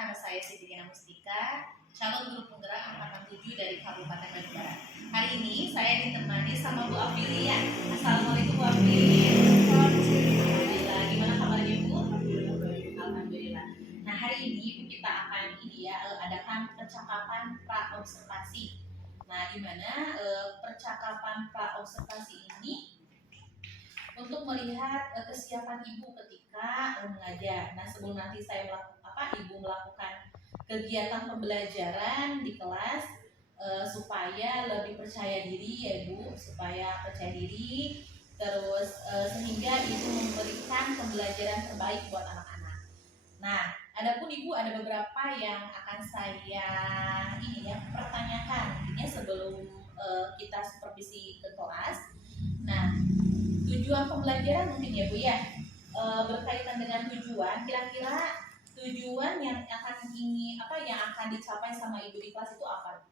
nama saya Siti Dina Mustika, calon guru penggerak angkatan 7 dari Kabupaten Bandung Barat. Hari ini saya ditemani sama Bu Aprilia. Assalamualaikum Bu Aprilia. Alhamdulillah, gimana kabarnya Bu? Alhamdulillah. Nah hari ini Bu kita akan adakan percakapan pra-observasi. Nah di mana percakapan pra-observasi ini untuk melihat kesiapan Ibu ketika mengajar. Nah sebelum nanti saya Ibu melakukan kegiatan pembelajaran di kelas supaya lebih percaya diri ya Bu, supaya percaya diri terus sehingga Ibu memberikan pembelajaran terbaik buat anak-anak. Nah, adapun Ibu ada beberapa yang akan saya pertanyakan sebelum kita supervisi ke kelas. Nah, tujuan pembelajaran mungkin ya Bu ya, berkaitan dengan tujuan, kira-kira tujuan yang akan dicapai sama Ibu di kelas itu apa?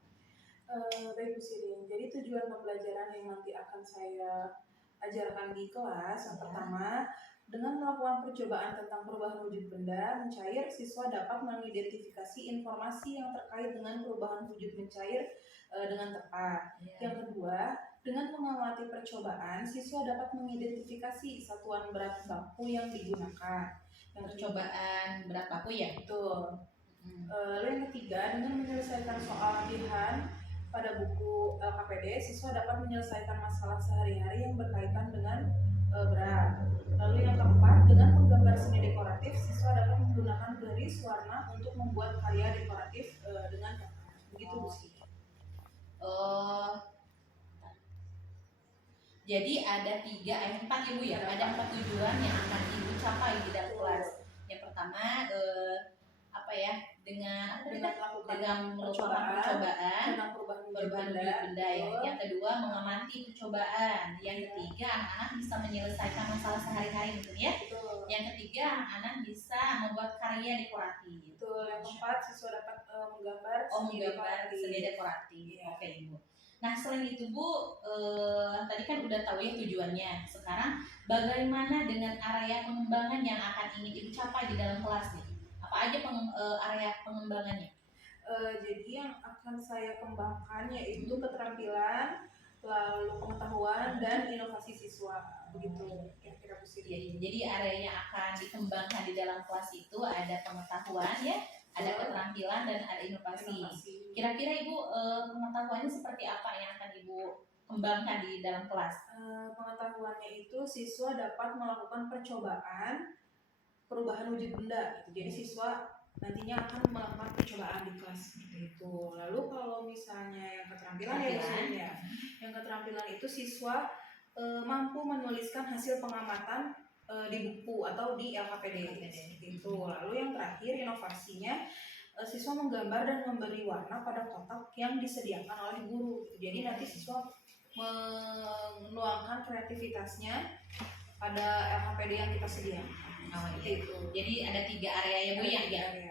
Baik Bu Sirin, jadi tujuan pembelajaran yang nanti akan saya ajarkan di kelas yang pertama, dengan melakukan percobaan tentang perubahan wujud benda mencair, siswa dapat mengidentifikasi informasi yang terkait dengan perubahan wujud mencair dengan tepat. Yang kedua, dengan mengamati percobaan, siswa dapat mengidentifikasi satuan berat baku yang digunakan. Percobaan berat baku ya? Betul. Lalu yang ketiga, dengan menyelesaikan soal latihan pada buku LKPD, siswa dapat menyelesaikan masalah sehari-hari yang berkaitan dengan berat. Lalu yang keempat, dengan menggambar seni dekoratif, siswa dapat menggunakan garis warna untuk membuat karya dekoratif dengan tepat. Begitu Bu Siti. Jadi ada 4 Ibu ya, ada 4 tujuan yang akan Ibu capai di dalam kelas. Yang pertama dengan melakukan percobaan tentang perubahan wujud benda ya. Yang kedua mengamati percobaan. Yang ketiga anak-anak bisa menyelesaikan masalah sehari-hari gitu ya. Betul. Yang ketiga anak-anak bisa membuat karya dekoratif. Betul. Yang keempat siswa dapat menggambar seni dekoratif. Oke Ibu. Nah selain itu Bu, tadi kan udah tahu ya tujuannya. Sekarang bagaimana dengan area pengembangan yang akan ingin Ibu capai di dalam kelas nih? Apa aja area pengembangannya? Jadi yang akan saya kembangkan yaitu keterampilan, lalu pengetahuan dan inovasi siswa. Begitu kira-kira Bu Siti. Jadi area yang akan dikembangkan di dalam kelas itu ada pengetahuan ya, ada keterampilan dan ada inovasi. Kira-kira Ibu pengetahuannya seperti apa yang akan Ibu kembangkan di dalam kelas? Pengetahuannya itu siswa dapat melakukan percobaan perubahan wujud benda. Jadi siswa nantinya akan melakukan percobaan di kelas seperti itu. Lalu kalau misalnya yang keterampilan yang keterampilan itu siswa mampu menuliskan hasil pengamatan di buku atau di LKPD itu. Lalu yang terakhir inovasinya siswa menggambar dan memberi warna pada kotak yang disediakan oleh guru. Jadi nanti siswa menuangkan kreativitasnya pada LKPD yang kita sediakan. Itu. Jadi ada 3 area ya Bu ya,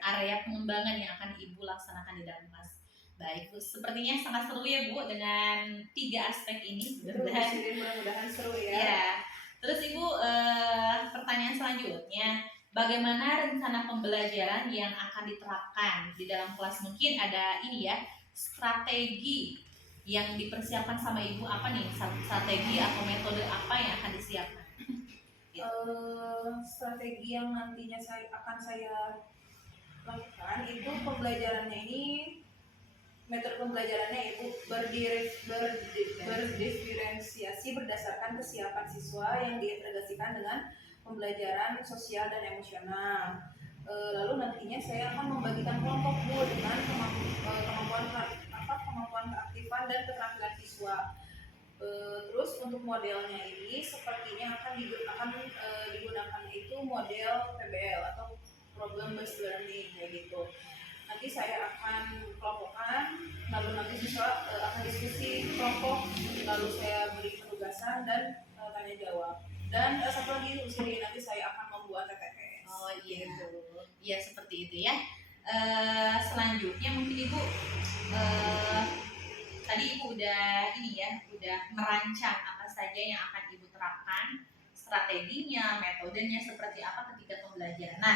area pengembangan yang akan Ibu laksanakan di dalam kelas. Baik Bu, sepertinya sangat seru ya Bu dengan 3 aspek ini. Mudah-mudahan seru ya. Ya. Terus Ibu pertanyaan selanjutnya, bagaimana rencana pembelajaran yang akan diterapkan di dalam kelas? Mungkin ada strategi yang dipersiapkan sama Ibu apa nih? Strategi atau metode apa yang akan disiapkan? Strategi yang nantinya akan saya lakukan itu pembelajarannya ini, metode pembelajarannya itu berdiferensiasi berdasarkan kesiapan siswa yang diintegrasikan dengan pembelajaran sosial dan emosional. Lalu nantinya saya akan membagikan kelompok Bu dengan kemampuan keaktifan dan keterampilan siswa. Terus untuk modelnya ini sepertinya akan digunakan itu model PBL atau Problem Based Learning kayak gitu. Nanti saya akan kelompokkan, lalu nanti siswa akan diskusi kelompok, lalu saya beri penugasan dan tanya jawab. Dan satu lagi nanti saya akan membuat TTS. Oh iya, iya seperti itu ya. Selanjutnya mungkin Ibu tadi Ibu udah merancang apa saja yang akan Ibu terapkan, strateginya, metodenya seperti apa ketika pembelajaran. Nah,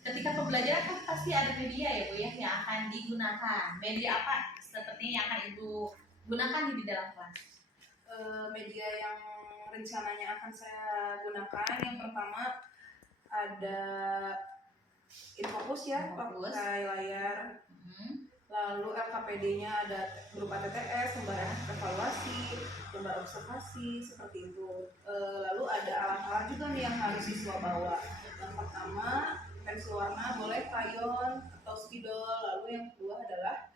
ketika pembelajaran kan pasti ada media ya Bu ya yang akan digunakan. Media apa sepertinya yang akan Ibu gunakan di dalam kelas? Media yang rencananya akan saya gunakan yang pertama ada Infocus ya, Infocus. pakai layar. Lalu LKPD-nya ada berupa TTS, lembar evaluasi, lembar observasi, seperti itu. Lalu ada alat-alat juga nih yang harus siswa bawa. Yang pertama pensil warna, boleh krayon atau spidol. Lalu yang kedua adalah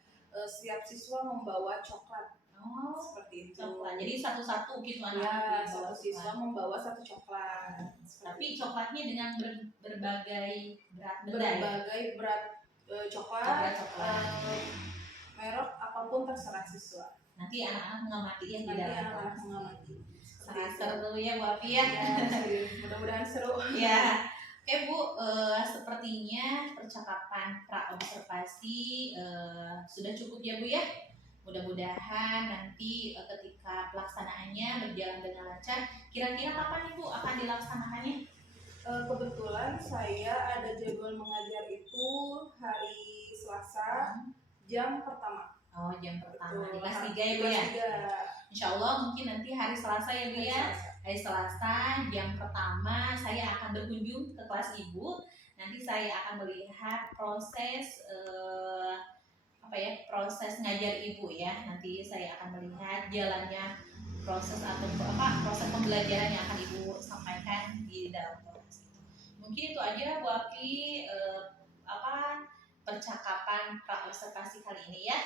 setiap siswa membawa coklat. Oh, seperti itu. Coklat. Jadi satu-satu gitu Ya, anak-anak. satu siswa membawa satu coklat. Tapi coklatnya dengan berbagai berat benda. Berbagai berat coklat. Coklat. Merek apapun terserah siswa. Nanti anak-anak mengamati ya di Nanti dalam anak-anak kelas. mengamati. Sangat seru ya Bu Api ya. Mudah-mudahan seru. Ya. Oke Bu, sepertinya percakapan pra-observasi sudah cukup ya Bu ya. Mudah-mudahan nanti ketika pelaksanaannya berjalan dengan lancar. Kira-kira kapan nih Bu akan dilaksanakannya? Kebetulan saya ada jadwal mengajar itu hari Selasa jam pertama. Oh, jam pertama di Betul. kelas 3 ya Bu ya? Insya Allah mungkin nanti hari Selasa ya Bu ya. Hari Selasa jam pertama saya akan berkunjung ke kelas Ibu. Nanti saya akan melihat proses proses ngajar Ibu ya. Nanti saya akan melihat jalannya proses proses pembelajaran yang akan Ibu sampaikan di dalam kelas. Mungkin itu aja Bu Api percakapan pra-observasi kali ini ya.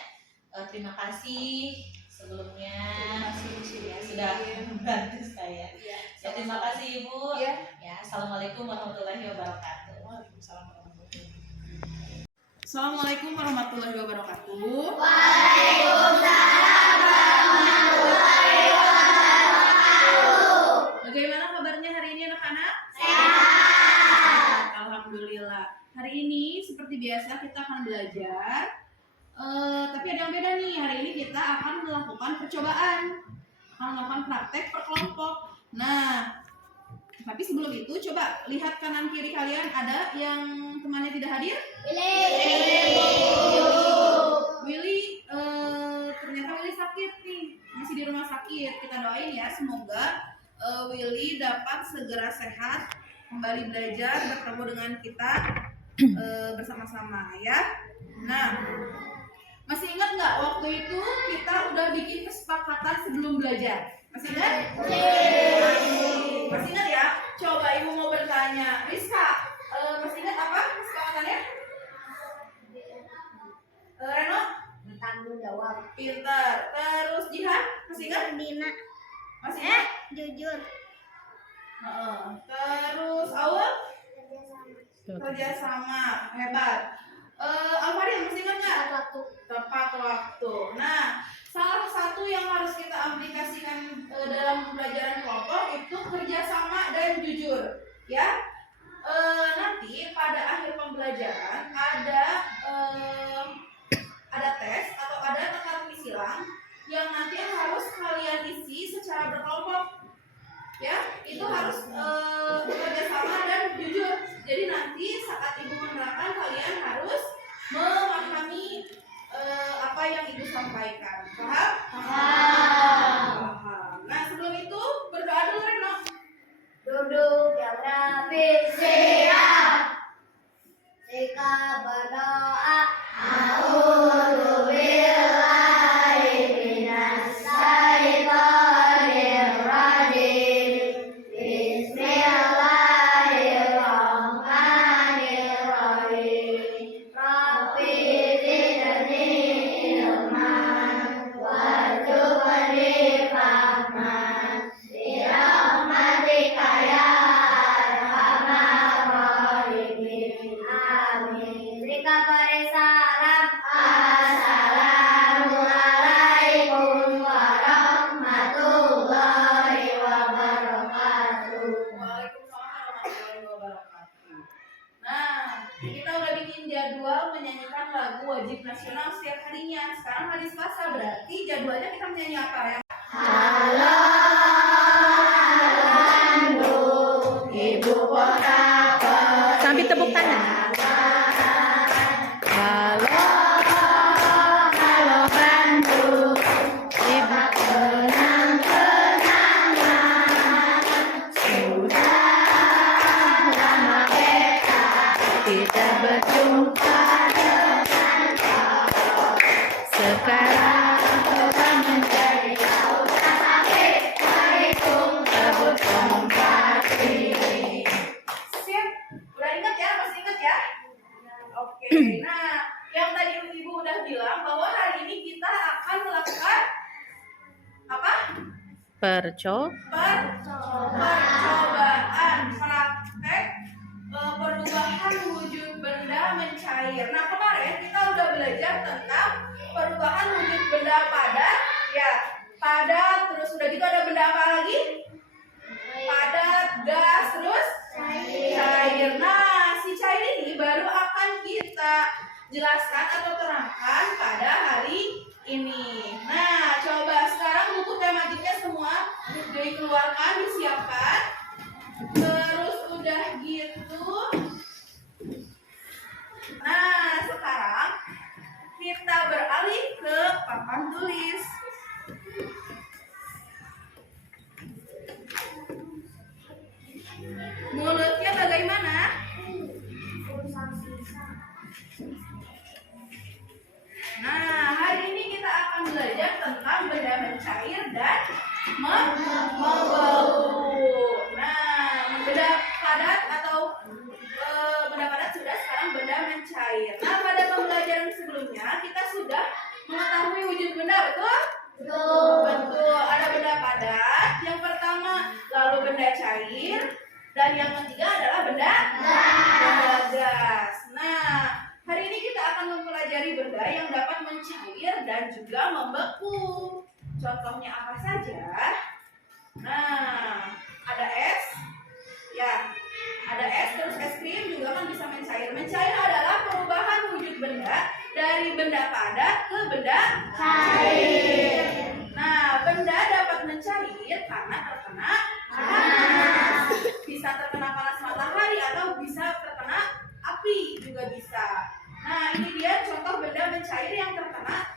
Terima kasih sebelumnya. Terima kasih ya, sudah membantu saya. Ya, terima kasih Ibu. Ya. Assalamualaikum warahmatullahi wabarakatuh. Assalamualaikum warahmatullahi wabarakatuh. Waalaikumsalam warahmatullahi wabarakatuh. Bagaimana kabarnya hari ini anak-anak? Sehat. Alhamdulillah. Hari ini seperti biasa kita akan belajar. Tapi ada yang beda nih. Hari ini kita akan melakukan percobaan. Akan melakukan praktek per kelompok. Nah, tapi sebelum itu coba lihat kanan kiri kalian, ada yang temannya tidak hadir? Willy, ternyata Willy sakit nih, masih di rumah sakit. Kita doain ya, semoga Willy dapat segera sehat, kembali belajar, bertemu dengan kita bersama-sama ya. Nah, masih ingat nggak waktu itu kita udah bikin kesepakatan sebelum belajar? Masih ingat? Masih ingat ya? Coba Ibu mau bertanya, Rizka, masih ingat apa kesepakatannya? Reno? Bertanggung jawab. Pintar. Terus Jihan? Masih ingat? Dina. Masih ingat? Jujur. Terus Awal? Kerjasama. Hebat. Alfadil masih ingat nggak? Tepat waktu. Nah, salah satu yang harus kita aplikasikan dalam pembelajaran kelompok itu kerjasama dan jujur, ya. Nanti pada akhir pembelajaran ada tes atau ada teka-teki silang yang nanti harus kalian isi secara berkelompok, ya. Itu harus bekerjasama dan jujur. Jadi nanti saat Ibu menerangkan kalian harus memahami apa yang Ibu sampaikan. Paham? Paham. Nah, sebelum itu berdoa dulu Reno. Duduk yang rapi. Siap. Sikap berdoa. A'udzu billahi minas syaitonir rajim. Bismillahirrahmanirrahim. Rabbi zidni ilman warzuqni fahman birahmatika ya arhamar rahimin. Amin. Rika salam. Assalamualaikum warahmatullahi wabarakatuh. Waalaikumsalam warahmatullahi wabarakatuh. Nah, kita udah bikin jadwal menyanyikan lagu wajib nasional setiap harinya. Sekarang hari Selasa, berarti jadwalnya kita menyanyi apa ya? Halo Bandung, ibu kota Sambil tepuk tangan. Sekarang coba mencari lautan api, menghitung rebut kompati. Sip, udah ingat ya, masih ingat ya? Oke, nah yang tadi ibu udah bilang bahwa hari ini kita akan melakukan apa? Percobaan praktek perubahan wujud benda mencair. Nah kemarin kita udah belajar tentang perubahan wujud benda padat, ya padat, terus udah gitu ada benda apa lagi? Padat, gas, terus cair. Nah si cair ini baru akan kita jelaskan atau terangkan pada hari ini. Nah coba sekarang buku tematiknya semua dikeluarkan, disiapkan. Terus udah gitu. Nah sekarang kita beralih ke papan tulis. Mulutnya bagaimana? Nah, hari ini kita akan belajar tentang benda mencair dan membau. Nah, benda padat atau benda padat sudah, sekarang benda mencair. Nah, pada pembelajaran sebelumnya kita sudah mengetahui wujud benda, betul? Betul. Ada benda padat, yang pertama, lalu benda cair, dan yang ketiga adalah benda gas. Nah, hari ini kita akan mempelajari benda yang dapat mencair dan juga membeku. Contohnya apa saja? Nah, ada es, ya, ada es, terus es krim juga kan bisa mencair. Mencair adalah perubahan wujud benda dari benda padat ke benda cair. Nah, benda dapat mencair karena terkena panas. Bisa terkena panas matahari atau bisa terkena api juga bisa. Nah, ini dia contoh benda mencair yang terkena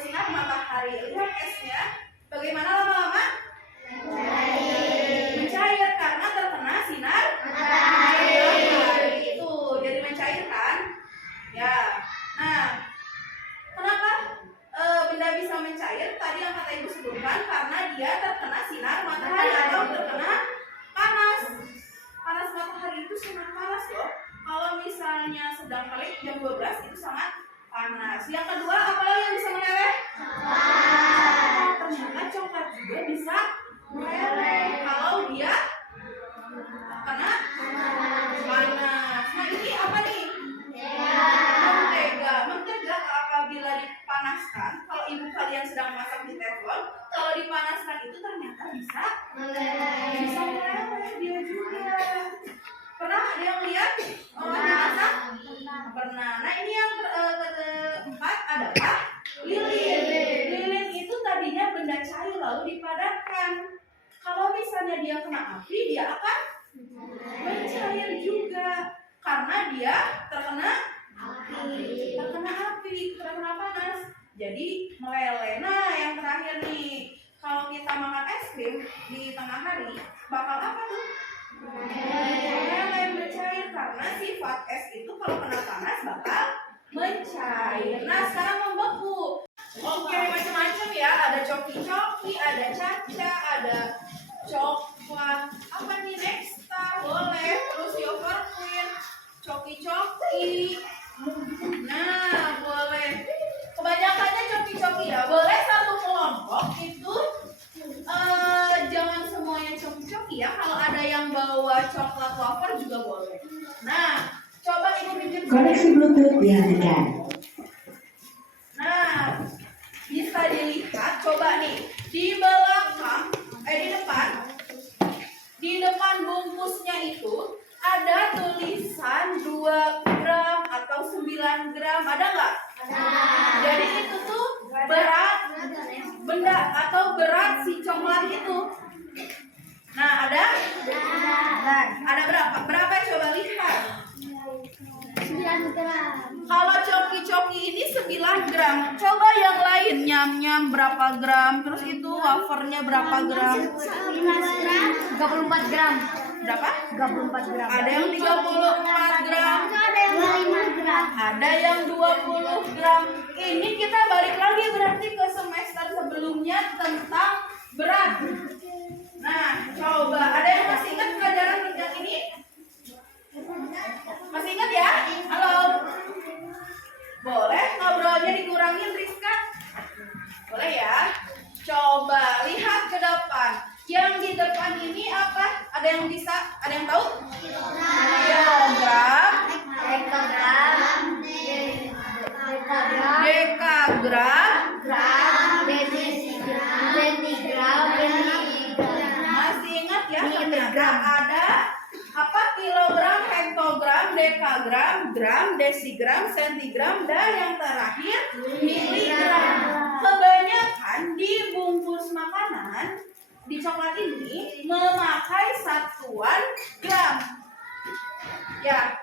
sinar matahari. Lihat esnya, bagaimana lama-lama? Mencair karena terkena sinar matahari. Itu jadi mencair kan? Ya. Nah, kenapa benda bisa mencair? Tadi yang kata ibu sebutkan karena dia terkena sinar matahari atau terkena panas. Panas matahari itu sangat panas loh. Kalau misalnya sedang terik jam 12 itu sangat panas. Yang kedua, apa lagi yang bisa meleleh? Ternyata coklat juga bisa meleleh kalau dia kena panas. Nah ini apa nih? Mentega. Mentega apabila dipanaskan, kalau ibu kalian sedang masak di teflon, kalau dipanaskan itu ternyata bisa meleleh dia juga. Pernah ada yang lihat orang masak? Pernah. Nah ini yang keempat adalah lilin. Lilin itu tadinya benda cair lalu dipadatkan. Kalau misalnya dia kena api, dia akan mencair juga karena dia terkena panas. Jadi meleleh. Nah yang terakhir nih, kalau kita makan es krim di tengah hari, bakal apa tuh? Meleleh, mencair karena sifat es itu kalau kena panas bakal mencair. Nah sekarang membeku. Oke, macam-macam ya. Ada coki-coki, ada caca, ada coklat. Apa nih? Nexta, boleh. Terus yogurt queen, coki-coki. Nah, boleh. Kebanyakannya coki-coki ya. Boleh satu kelompok itu jangan semuanya coki-coki ya. Kalau ada yang bawa coklat wafer juga boleh. Nah, coba ibu pinjam. Koneksi Bluetooth dihentikan. Nah, bisa dilihat, coba nih di belakang, di depan bungkusnya itu ada tulisan 2 gram atau 9 gram, ada nggak? Jadi itu tuh berat benda atau berat si coklat itu. Nah, ada berapa? Berapa coba lihat. 9 gram. Kalau coki-coki ini 9 gram. Coba yang lain, nyam-nyam berapa gram? Terus itu wafernya berapa gram? 34 gram. Berapa? 34 gram. Ada yang 34 gram, Ada yang 5 gram. ada yang 20 gram. Ini kita balik lagi ke tentang berat. Nah, coba ada yang masih ingat pelajaran yang ini? Masih ingat ya? Halo? Boleh ngobrolnya dikurangin, Rizka? Boleh ya? Coba lihat ke depan. Yang di depan ini apa? Ada yang bisa? Ada yang tahu? Kilogram, dekagram, masih ingat ya? Ternyata ada apa? Kilogram, hektogram, dekagram, gram, desigram, sentigram, dan yang terakhir miligram. Kebanyakan di bungkus makanan di coklat ini memakai satuan gram. Ya,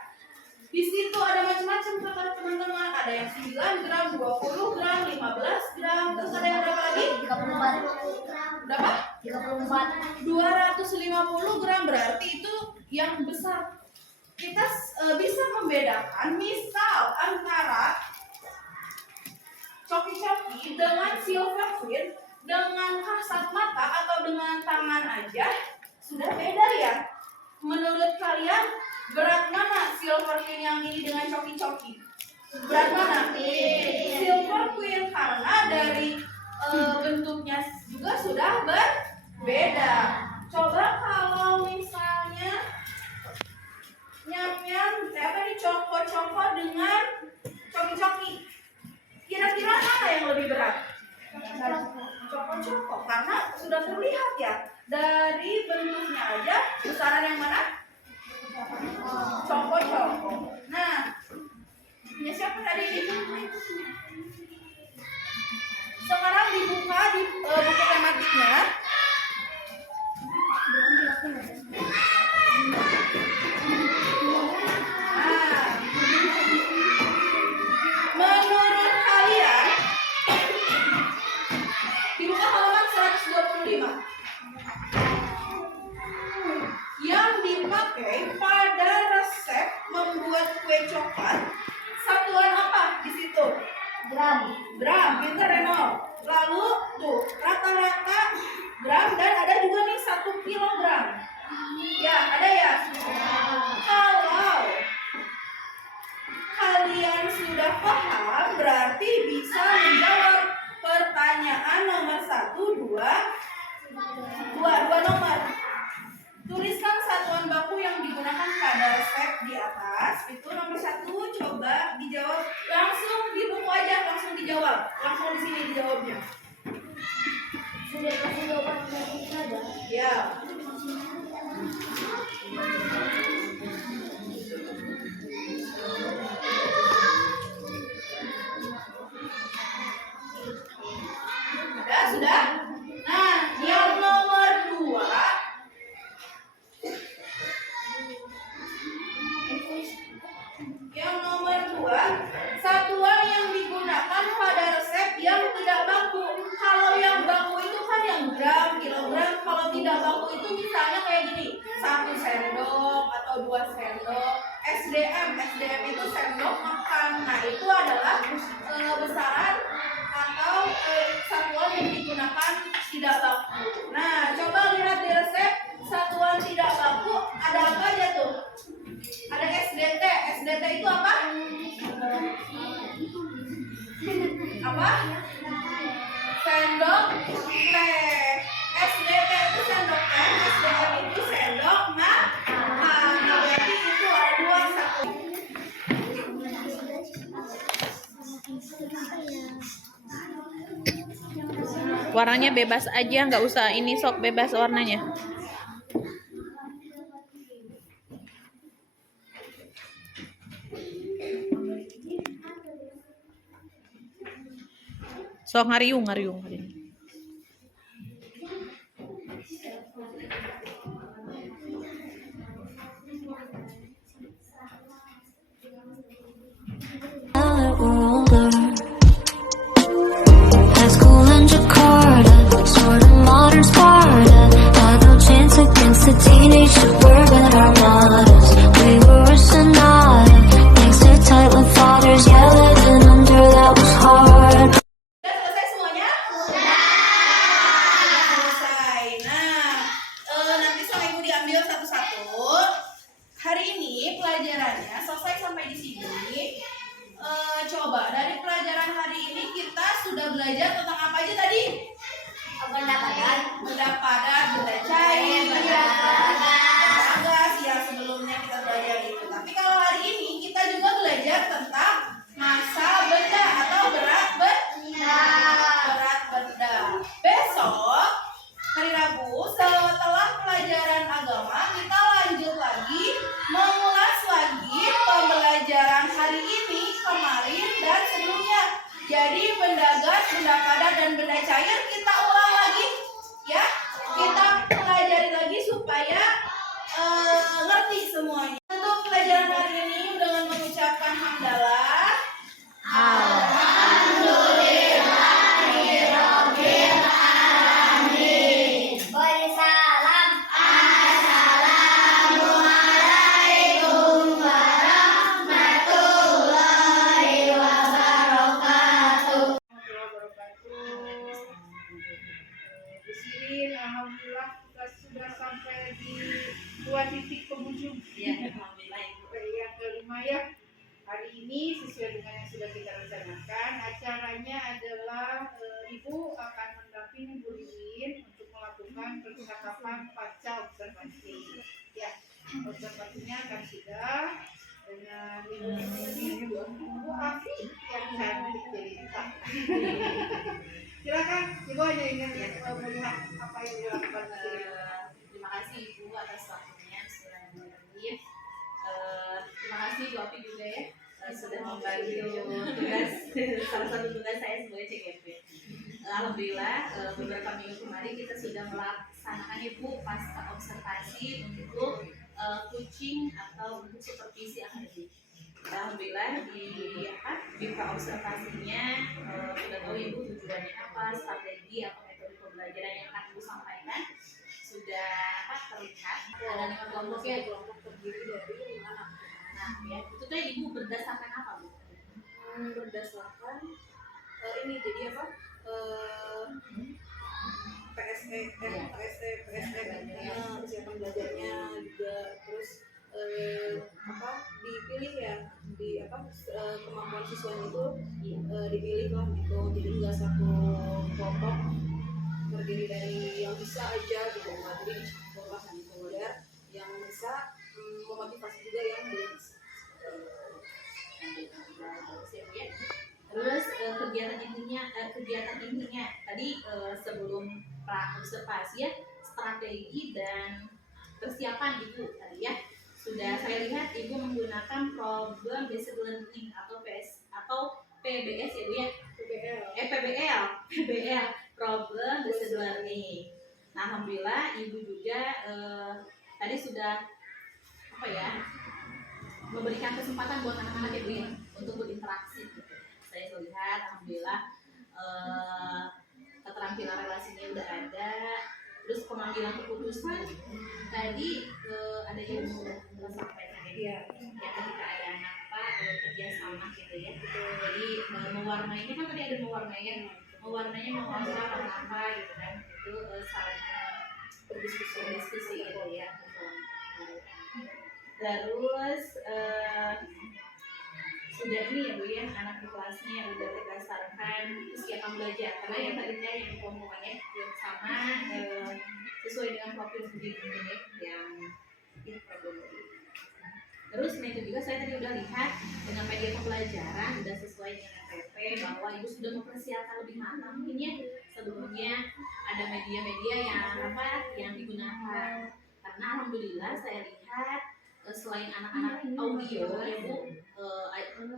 di situ ada macam-macam kakak teman-teman. Ada yang 9 gram, 20 gram, 15 gram. Terus ada yang berapa lagi? 34. Berapa? 34. 250 gram, berarti itu yang besar. Kita bisa membedakan misal antara coki-coki dengan silver queen dengan kasat mata atau dengan tangan aja sudah beda ya. Menurut kalian berat mana silver queen yang ini dengan coki-coki? Berat mana? Silver queen, karena dari bentuknya juga sudah berbeda. Coba kalau misalnya nyam-nyam, apa nih, coko-coko dengan coki-coki, kira-kira mana yang lebih berat? Coko-coko, karena sudah terlihat ya dari bentuknya aja besaran yang mana? Coko-coko. Nah, punya siapa tadi ini? Sekarang dibuka di buku tematiknya. Nah, menurut kalian dibuka halaman 125. Yang dipakai pada resep membuat kue coklat satuan apa di situ? Gram, pinter Reno. Lalu tuh rata-rata gram, dan ada juga nih 1 kilogram. Ya, ada ya. Kalau kalian sudah paham, berarti bisa menjawab pertanyaan nomor 1, 2 nomor. Tuliskan satuan baku yang digunakan pada resep di atas. Itu nomor 1, coba dijawab langsung di buku aja, langsung dijawab. Langsung di sini dijawabnya. Sudah kasih jawaban saja. Ya. Sudah? Nah, yang nomor 2. Yang nomor 2, satuan yang digunakan pada resep yang tidak baku. Kalau yang baku itu kan yang gram, kilogram. Kalau tidak baku itu misalnya kayak gini, 1 sendok atau 2 sendok. SDM itu sendok makan. Nah, itu adalah besaran atau satuan yang digunakan tidak baku. Nah, coba lihat di resep satuan tidak baku ada apa aja tuh? Ada SDT. SDT itu apa? Apa? Sendok teh. SDT itu sendok teh, SDM itu sendok makan. Nah, berarti itu ada 2 satuan. Warnanya bebas aja, nggak usah ini sok bebas warnanya. Sok ngariung hari ini. High school in Jakarta, sort of modern Sparta. Had no chance against the teenage suburban armadas. We were a sonata, thanks to tight love fathers. Yeah, living under that was hard. Sudah selesai semuanya? belajar tentang apa aja tadi? Pendapatan. Benda padat, benda cair, benda gas yang sebelumnya kita belajar itu. Tapi kalau hari ini kita juga belajar tentang massa benda atau berat benda. Besok hari Rabu setelah pelajaran agama kita lanjut lagi mengulas lagi pembelajaran hari ini, kemarin dan sebelumnya. Jadi benda gas, benda padat dan benda cair kita ulang lagi ya. Kita pelajari lagi supaya ngerti semuanya. Untuk pelajaran hari ini dengan mengucapkan hamdalah. Waalaikumsalam. Di sini alhamdulillah kita sudah sampai di 2 titik penghujung. Iya, alhamdulillah Ibu. Yang kelima ya. Hari ini sesuai dengan yang sudah kita rencanakan, acaranya adalah Ibu akan mendampingi Bu Lilin untuk melakukan percakapan pasca observasi. Ya, observasinya akan sudah dengan Ibu Lilin, Bu Afi yang cantik cerita. Silakan Ibu hanya ingin melihat apa yang dilakukan di sini. Terima kasih Ibu atas waktunya. Bismillahirrahmanirrahim. Terima kasih Bu Api juga ya sudah membantu tugas salah satu tugas saya sebagai CGP. Alhamdulillah beberapa minggu kemarin kita sudah melaksanakan Ibu pasca observasi untuk coaching atau untuk supervisi akademik. Alhamdulillah di observasinya sudah tahu Ibu tujuannya apa, strategi atau metode pembelajaran yang akan Ibu sampaikan sudah terlihat. Ada 5 kelompok ya, Kelompok terdiri dari 5 anak. nah ya itu tuh Ibu berdasarkan apa Bu? Berdasarkan ini jadi apa? PSE, persiapan belajarnya juga, terus dipilih ya di kemampuan siswanya itu dipilih lah gitu. Jadi nggak satu kelompok terdiri dari yang bisa aja gitu, nggak jadi dicampur lah gitu, biar yang bisa memotivasi juga yang belum bisa. Terus kegiatan intinya tadi sebelum pra observasi ya, strategi dan persiapan Ibu tadi ya sudah saya lihat Ibu menggunakan problem based learning atau PBS ya Bu ya. PBL problem based learning. Nah, alhamdulillah Ibu juga tadi sudah memberikan kesempatan buat anak-anak Ibu ya untuk berinteraksi gitu. Saya melihat alhamdulillah keterampilan relasinya udah ada, terus pengambilan keputusan tadi ada yang sudah sampaikan ya, ketika ada anak kerja sama gitu ya. Jadi mewarnainya kan tadi ada mewarnainya mau apa gitu kan, itu saling berdiskusi gitu ya. Terus sudah ini ya Bu ya, anak di kelasnya udah berdasarkan kesiapan belajar karena yang tadinya yang kelompoknya sama sesuai dengan profil pendidik yang problem. Terus itu juga saya tadi udah lihat dengan media pembelajaran udah sesuai dengan PP bahwa Ibu sudah mempersiapkan lebih matang. Mungkin ya sebelumnya ada media-media yang digunakan karena alhamdulillah saya lihat selain anak-anak audio ya Bu,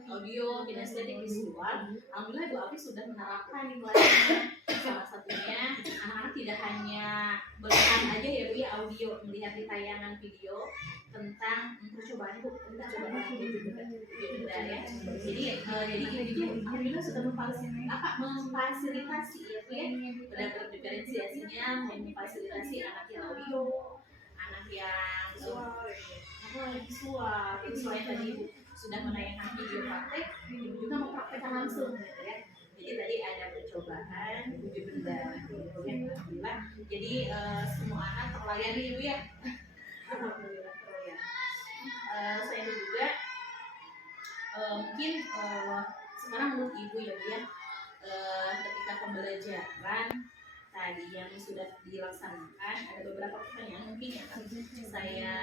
audio, kinestetik, visual, alhamdulillah Bu Afi sudah menerapkan di kelasnya. Salah satunya anak-anak tidak hanya melihat aja ya Bu ya audio, melihat di tayangan video tentang percobaan Bu, percobaan benda ya. Jadi itu alhamdulillah sudah memfasilitasi ya Bu ya, benar-benar diferensiasinya, memfasilitasi anak yang audio, anak yang visual, itu selain tadi Ibu sudah menayangkan video praktek, Ibu juga mempraktekkan langsung gitu ya. Jadi tadi ada percobaan uji benda gitu ya, alhamdulillah. Jadi semua anak terlayani Ibu ya. Alhamdulillah terlayani. Saya juga mungkin sekarang menurut Ibu ya Bu ya, ketika pembelajaran tadi yang sudah dilaksanakan, ada beberapa pertanyaan mungkin yang akan saya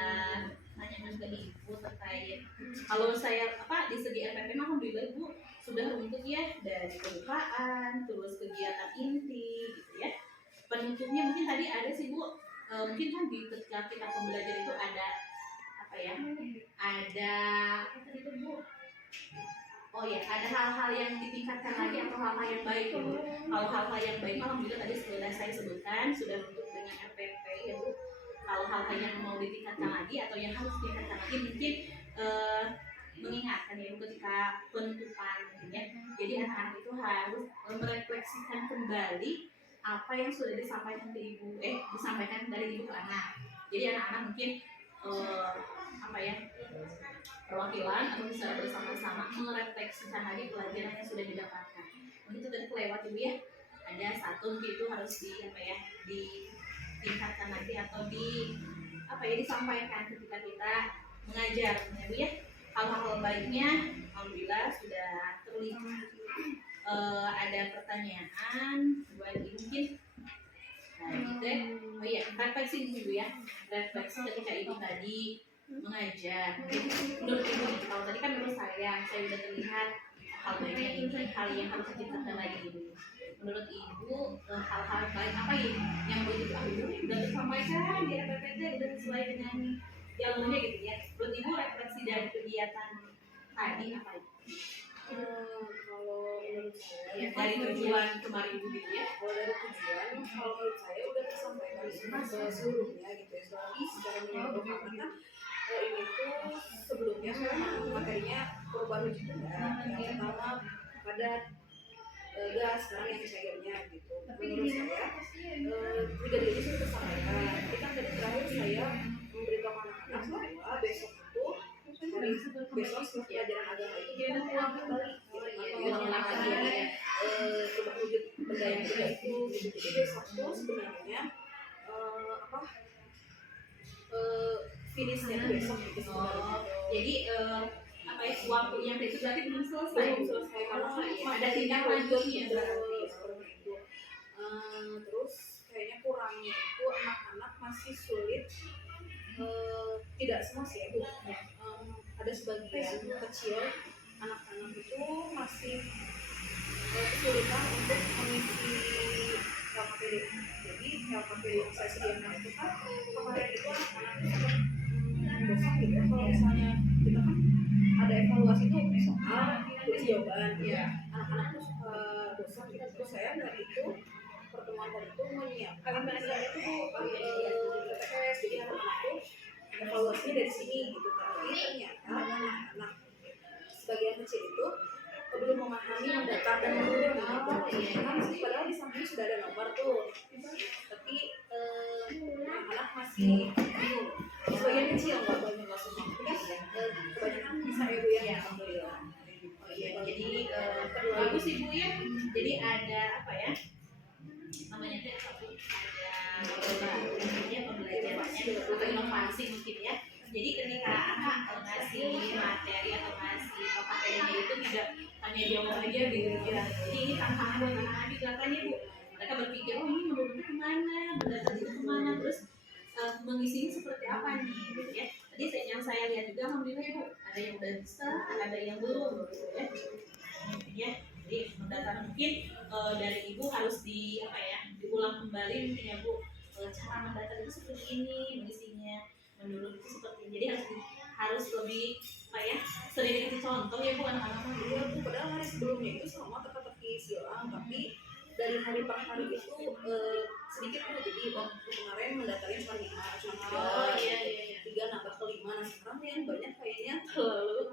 tanyakan ke Ibu terkait kalau saya di segi RPP alhamdulillah Ibu sudah runtut ya, dari pembukaan terus kegiatan inti gitu ya. Penutupnya mungkin tadi ada sih Bu, mungkin kan di ketika kita pembelajaran itu ada ada apa tadi itu Bu? Oh ya, ada hal-hal yang ditingkatkan lagi atau hal-hal yang baik ya Bu. Kalau hal-hal yang baik alhamdulillah tadi sudah saya sebutkan, sudah untuk dengan RPP ya Bu. Kalau hal-hal yang mau ditingkatkan lagi atau yang harus ditingkatkan lagi mungkin mengingatkan ya Bu ketika penutupan gitu ya. Jadi anak-anak itu harus merefleksikan kembali apa yang sudah disampaikan ke Ibu, disampaikan dari Ibu ke anak. Jadi anak-anak mungkin perwakilan atau secara bersama-sama merefleksikan lagi pelajaran yang sudah didapatkan. Mungkin itu tadi kelewat Ibu ya. Ada satu mungkin itu harus ditingkatkan lagi atau disampaikan ketika kita mengajar ya Bu ya. Hal-hal baiknya alhamdulillah sudah terlihat. Ada pertanyaan buat Ibu mungkin. Nah, gitu ya. Oh iya, refleksi dulu ya. Refleksi ketika Ibu tadi mengajar. Menurut Ibu, kalau tadi kan menurut saya sudah terlihat hal baiknya ini, hal yang harus ditingkatkan lagi ini. Menurut Ibu, hal-hal baik apa yang buat Ibu sudah tersampaikan di RPPT, sudah sesuai dengan jalurnya gitu ya. Menurut Ibu refleksi dari kegiatan tadi apa itu? Kalau menurut saya Dari tujuan kemarin Ibu gitu ya. kalau dari tujuan, kalau menurut saya udah tersampaikan semua seluruhnya gitu ya. Tapi secara menyeluruh karena kan ini tuh sebelumnya kan materinya perubahan uji benda. Yang pertama padat, gas, sekarang yang cairnya gitu. Menurut saya tiga ini sudah tersampaikan. Tapi kan tadi terakhir saya memberitahu anak-anak bahwa besok itu besok setelah pelajaran agama itu kita pulang kembali Ulang lagi ya. perubahan wujud benda yang tiga itu gitu. Jadi besok tuh sebenarnya finishnya tuh besok gitu sebenarnya. Jadi waktunya itu berarti belum selesai. Belum selesai karena Ada tindak lanjutnya berarti. Terus kayaknya kurangnya itu anak-anak masih sulit, tidak semua sih ya Bu. Ada sebagian kecil anak-anak itu masih kesulitan untuk mengisi LKPD. Jadi LKPD yang saya sediakan itu kan kemarin itu anak-anak sempat bosan gitu ya. Kalau misalnya kita kan ada evaluasi itu soal uji jawaban ya, anak-anak tuh suka bosan gitu. Terus saya dari itu pertemuan tadi itu menyiapkan misalnya itu TTS, jadi anak-anak tuh evaluasinya dari sini gitu. Tapi ternyata anak-anak sebagian kecil itu belum memahami mendatar dan menurun gitu. Padahal di samping sudah ada nomor tuh, tapi anak-anak masih bingung. Sebagian kecil nggak banyak nggak semua, kebanyakan bisa ya Bu ya. Alhamdulillah. Oh iya, jadi bagus Ibu ya. Jadi ada namanya tuh satu ada pembelajarannya atau inovasi mungkin ya. Jadi ketika anak ngasih materi atau ngasih LKPD-nya itu tidak hanya jawab aja gitu ya. Jadi ini tantangan buat anak-anak di belakangnya Bu. Mereka berpikir ini menurutnya kemana, berdasar itu kemana, terus mengisinya seperti apa nih gitu ya. Tadi yang saya lihat juga alhamdulillah Bu, ada yang udah bisa, ada yang belum gitu ya. Ya, jadi mendata mungkin dari Ibu harus diulang kembali mungkin ya Bu, cara mendata itu seperti ini, mengisinya menurut itu seperti ini. Jadi harus lebih sering dikasih contoh ya Bu anak-anak. Iya Bu, padahal hari sebelumnya itu sama teka-teki silang, tapi dari hari per hari itu sedikit Bu. Jadi waktu kemarin mendatarin cuma 5, iya. 3 nambah ke 5. Nah sekarang yang banyak kayaknya terlalu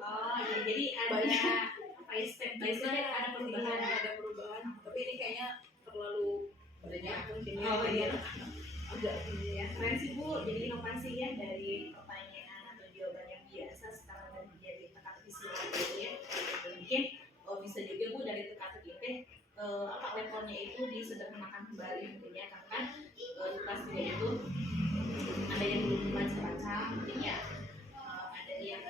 Jadi ada step by step ada perubahan. Tapi ini kayaknya terlalu banyak mungkin ya. Oh iya. Agak ini ya. Keren sih Bu, jadi inovasi ya dari pertanyaan atau jawaban yang biasa sekarang dan menjadi teka-teki silang gitu ya. Mungkin bisa juga Bu dari teka-teki levelnya itu disederhanakan kembali mungkin ya, karena kan di kelas 3 itu ada yang belum baca mungkin ya, ada yang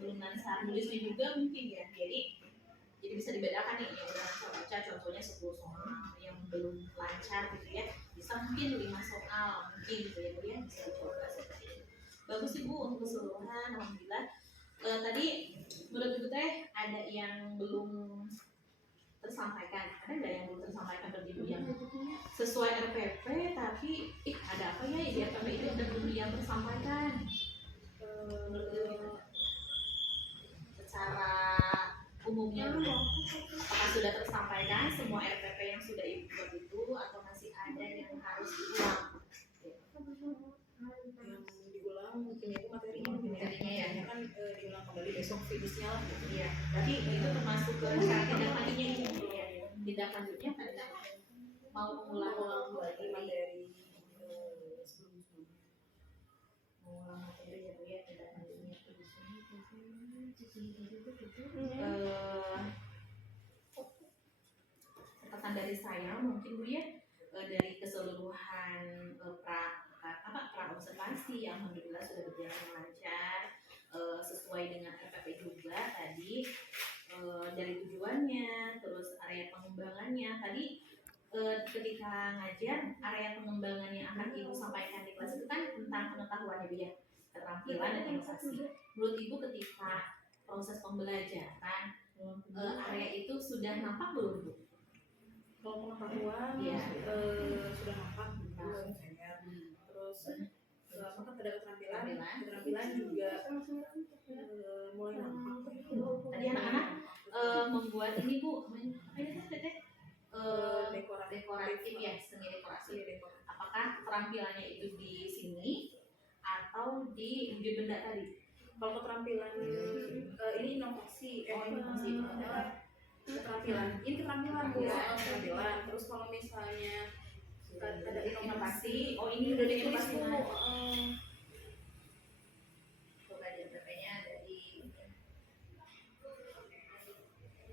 belum lancar nulisnya juga mungkin ya. Jadi Jadi bisa dibedakan nih yang udah lancar baca contohnya 10 soal, yang belum lancar gitu ya bisa mungkin 5 soal mungkin gitu ya Bu ya, bisa dicoba seperti itu. Bagus Ibu untuk keseluruhan, alhamdulillah. Tadi menurut Ibu teh ada yang belum tersampaikan, ada nggak yang belum tersampaikan dari Ibu yang sesuai RPP tapi ada apa ya di RPP itu ada belum yang tersampaikan? Menurut Ibu gimana? Secara umumnya apakah sudah tersampaikan semua RPP yang sudah Ibu buat itu atau masih ada yang harus diulang? Yang diulang mungkin itu materinya mungkin ya. Materinya ya. Kan diulang kembali besok finishnya lah gitu. Iya, tapi itu termasuk ke rencana tindak lanjutnya ini. Iya, tindak lanjutnya kan mau mengulang lagi materi sebelum-sebelumnya. Mengulang materi ya Bu ya, tindak lanjutnya itu di sini. Catatan dari saya mungkin Bu ya, dari keseluruhan pra observasi alhamdulillah sudah berjalan lancar, sesuai dengan RPP juga tadi, dari tujuannya terus area pengembangannya tadi, ketika ngajar area pengembangan yang akan Ibu sampaikan di kelas itu kan tentang pengetahuan ya Bu ya, keterampilan dan inovasi. Menurut Ibu ketika proses pembelajaran area itu sudah nampak belum Bu? kalau pengetahuan Iya. sudah nampak belum saya. Terus apakah pada keterampilan juga mulai nampak. Tadi anak-anak membuat ini Bu, apa ini teh? Dekoratif ya, seni dekorasi. Apakah keterampilannya itu di sini atau di wujud benda tadi? Kalau keterampilan ini inovasi, Inovasi. keterampilan Bu, keterampilan. Terus kalau misalnya ada inovasi, oh ini udah ditulis inovasi Bu. mana? Coba di RPP-nya ada di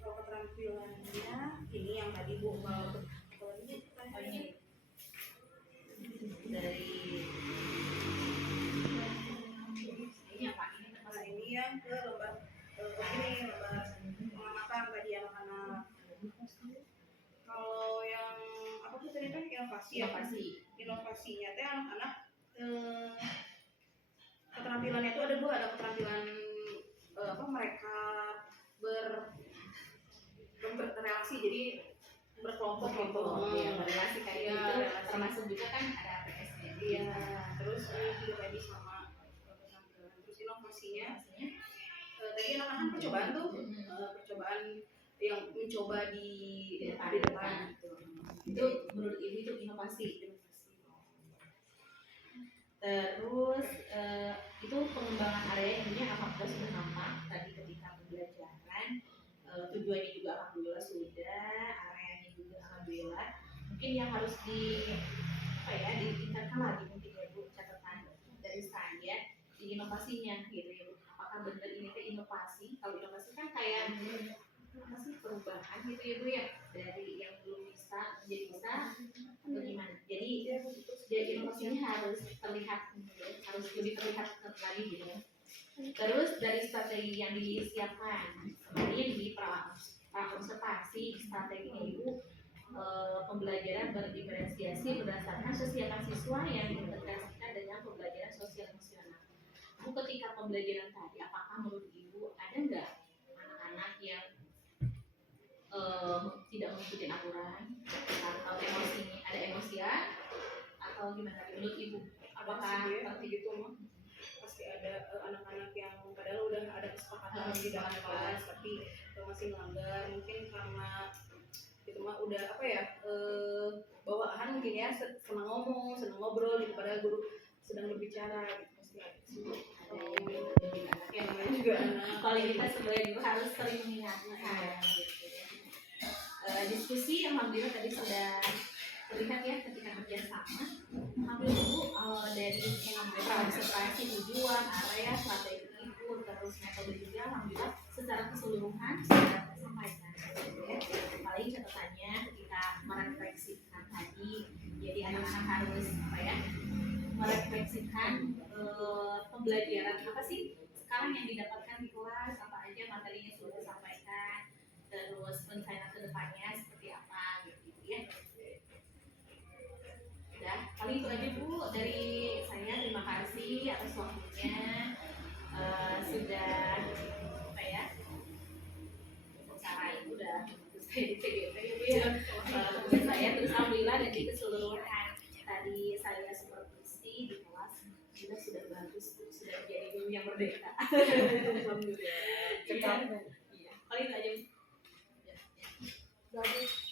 Kalau keterampilannya ini yang tadi Bu, kalau ini oh ini dari ini apa? Ini nah ini yang ke lembar ini lembar pengamatan tadi anak-anak. Kalau yang apa tuh tadi kan inovasinya teh anak-anak keterampilannya itu ada dua, ada keterampilan mereka berrelasi, jadi berkelompok gitu. Ya, berrelasi kayak Iya, gitu relasi. termasuk juga kan ada APS-nya. Iya, terus ini juga tadi sama keterampilan. Terus inovasinya tadi anak-anak percobaan tuh, percobaan yang mencoba di depan gitu. Itu menurut Ibu itu inovasi. Terus itu pengembangan area intinya apakah sudah nampak tadi ketika pembelajaran, tujuannya juga alhamdulillah sudah, areanya juga alhamdulillah. Mungkin yang harus ditingkatkan lagi mungkin ya Bu, catatan dari saya di inovasinya gitu ya Bu. Apakah benar ini ke inovasi? Kalau inovasi kan kayak apa sih, perubahan gitu ya Bu ya, dari yang belum bisa menjadi bisa atau gimana? Jadi inovasinya harus terlihat, harus lebih terlihat lagi gitu ya. Terus dari strategi yang disiapkan, sebenarnya di pra-observasi strateginya Ibu, pembelajaran berdiferensiasi berdasarkan kesiapan siswa yang diintegrasikan dengan pembelajaran sosial emosional. Bu, ketika pembelajaran tadi, apakah menurut Ibu ada nggak anak-anak yang tidak mengikuti aturan atau emosinya ada emosian atau gimana menurut Ibu? Apakah seperti gitu mah pasti ada anak-anak yang padahal udah ada kesepakatan di dalam kelas tapi masih melanggar, mungkin karena itu mah udah bawaan mungkin ya, senang ngomong, senang ngobrol gitu, padahal guru sedang berbicara gitu. Pasti ada sih. Anak yang Namanya juga anak. paling kita sebagai guru harus sering mengingatkan gitu ya. Diskusi alhamdulillah tadi sudah terlihat ya ketika kerjasama. Alhamdulillah Bu, dari observasi tujuan, area, strategi Ibu, terus metode juga alhamdulillah secara keseluruhan sudah tersampaikan. Ya. Paling catatannya ketika merefleksikan tadi, jadi anak-anak harus merefleksikan pembelajaran apa sih sekarang yang didapatkan di kelas, apa aja materinya sudah disampaikan, terus Paling itu aja Bu dari saya. Terima kasih atas waktunya. Sudah apa ya? Cara itu udah saya di PGP ya Bu ya. Tugas saya terus alhamdulillah dan di keseluruhan tadi saya supervisi di kelas sudah bagus Bu, sudah menjadi guru yang merdeka. Alhamdulillah. Iya. Paling itu aja Bu. Bagus.